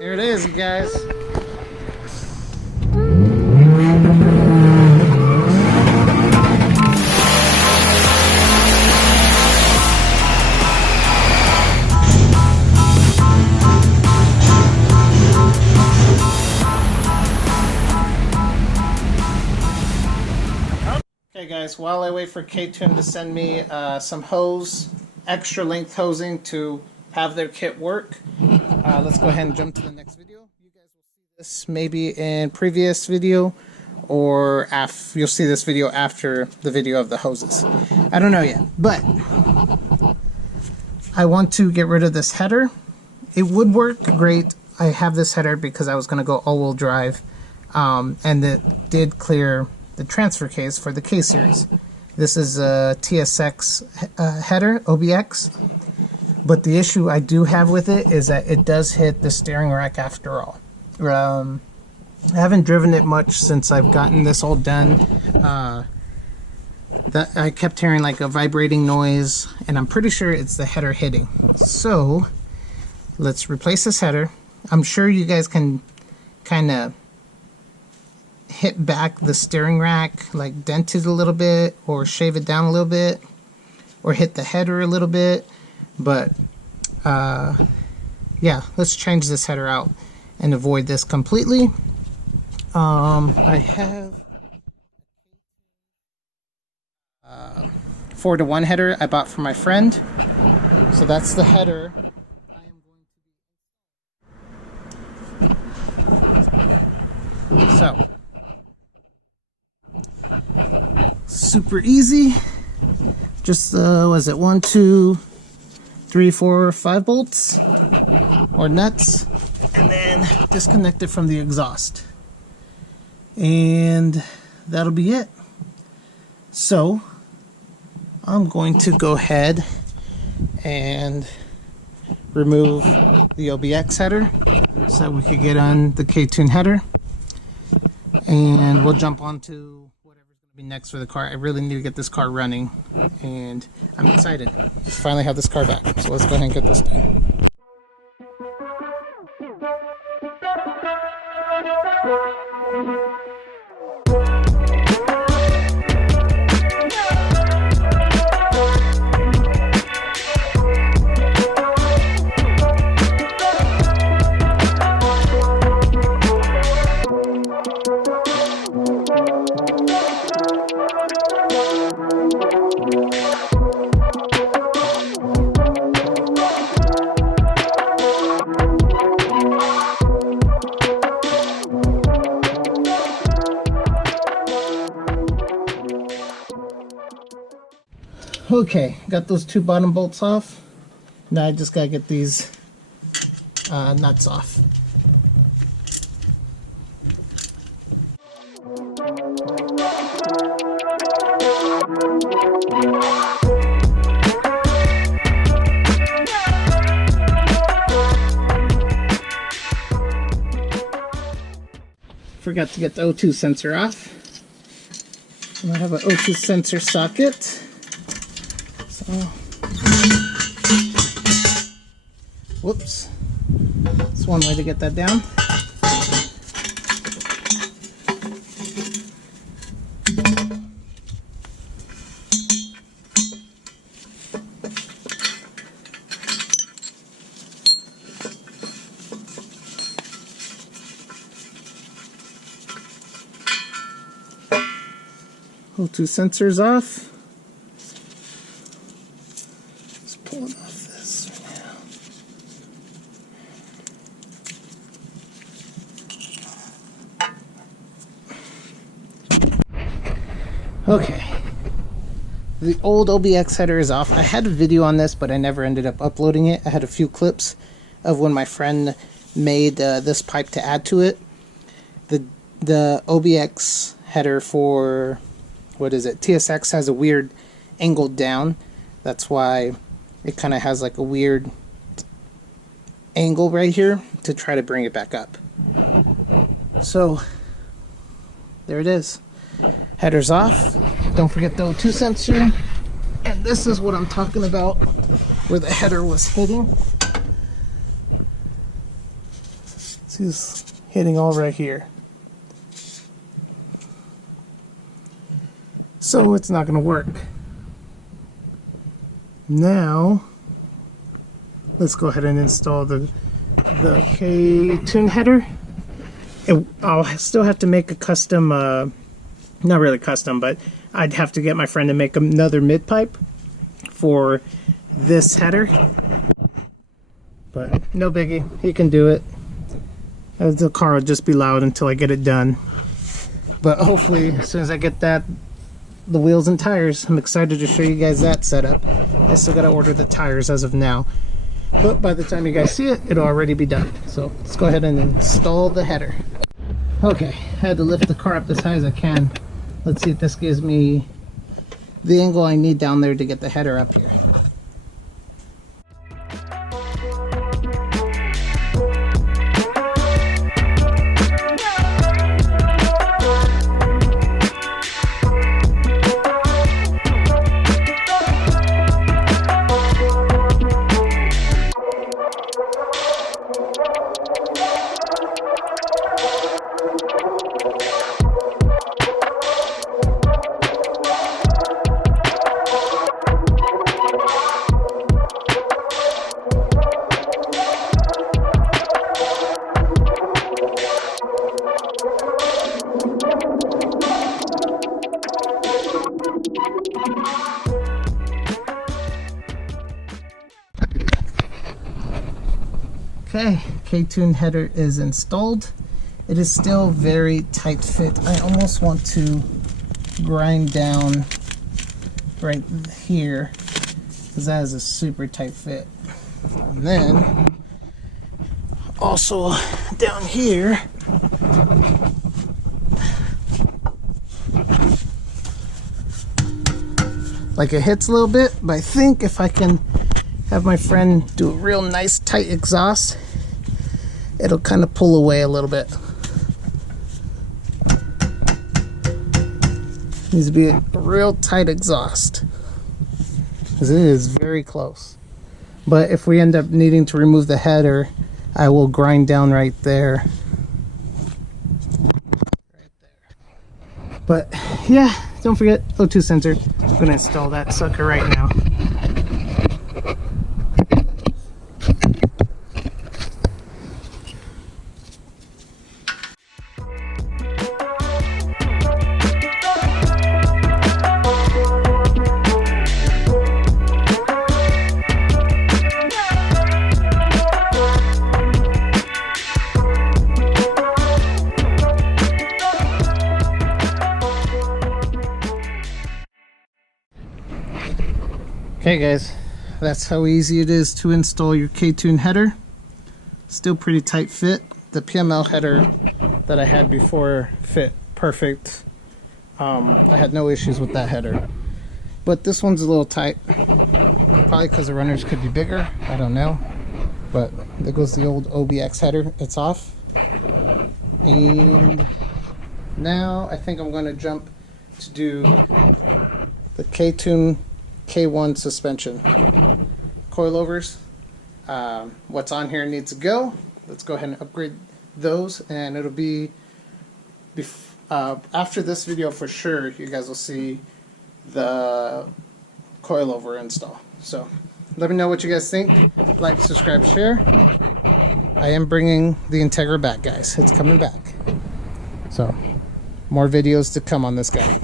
Here it is, guys. Okay guys, while I wait for Ktuned to send me some hose, extra length hosing to have their kit work, let's go ahead and jump to the next video. You guys will see this maybe in previous video, or you'll see this video after the video of the hoses. I don't know yet, but I want to get rid of this header. It would work great. I have this header because I was going to go all-wheel drive, and it did clear the transfer case for the K series. This is a TSX header, OBX, but the issue I do have with it is that it does hit the steering rack after all. I haven't driven it much since I've gotten this all done. That I kept hearing like a vibrating noise, and I'm pretty sure it's the header hitting. So let's replace this header. I'm sure you guys can kind of hit back the steering rack, like dent it a little bit or shave it down a little bit, or hit the header a little bit, but yeah, let's change this header out and avoid this completely. I have 4-to-1 header I bought for my friend, so that's the header I am going to. So super easy. Just was it 1, 2, 3, 4, 5 bolts or nuts, and then disconnect it from the exhaust, and that'll be it. So I'm going to go ahead and remove the OBX header so that we could get on the Ktuned header, and we'll jump on to whatever's going to be next for the car. I really need to get this car running, and I'm excited to finally have this car back. So let's go ahead and get this done. Okay, got those 2 bottom bolts off. Now I just gotta get these nuts off. Forgot to get the O2 sensor off. And I have an O2 sensor socket. Whoops. That's one way to get that down. O2 sensors off. Okay, the old OBX header is off. I had a video on this, but I never ended up uploading it. I had a few clips of when my friend made this pipe to add to it. The OBX header for, what is it, TSX has a weird angled down. That's why it kind of has like a weird angle right here to try to bring it back up. So there it is. Header's off. Don't forget the O2 sensor. And this is what I'm talking about. where the header was hitting. See, it's hitting all right here. So it's not going to work. Now, let's go ahead and install the Ktuned header. I'll still have to make a custom, not really custom, but I'd have to get my friend to make another mid pipe for this header. But no biggie, he can do it. The car will just be loud until I get it done. But hopefully, as soon as I get that, the wheels and tires, I'm excited to show you guys that setup. I still gotta order the tires as of now. But by the time you guys see it, it'll already be done. So let's go ahead and install the header. Okay, I had to lift the car up as high as I can. Let's see if this gives me the angle I need down there to get the header up here. Okay, Ktuned header is installed. It is still very tight fit. I almost want to grind down right here because that is a super tight fit. And then also down here, like it hits a little bit, but I think if I can have my friend do a real nice tight exhaust, it'll kind of pull away a little bit. Needs to be a real tight exhaust because it is very close. But if we end up needing to remove the header, I will grind down right there. But yeah, don't forget O2 sensor. I'm gonna install that sucker right now. Okay guys, that's how easy it is to install your Ktuned header. Still pretty tight fit. The PML header that I had before fit perfect. I had no issues with that header. But this one's a little tight. Probably because the runners could be bigger. I don't know. But there goes the old OBX header. It's off. And now I think I'm going to jump to do the Ktuned K1 suspension coilovers. What's on here needs to go. Let's go ahead and upgrade those, and it'll be after this video for sure. You guys will see the coilover install. So let me know what you guys think. Like, subscribe, share. I am bringing the Integra back, guys. It's coming back. So more videos to come on this guy.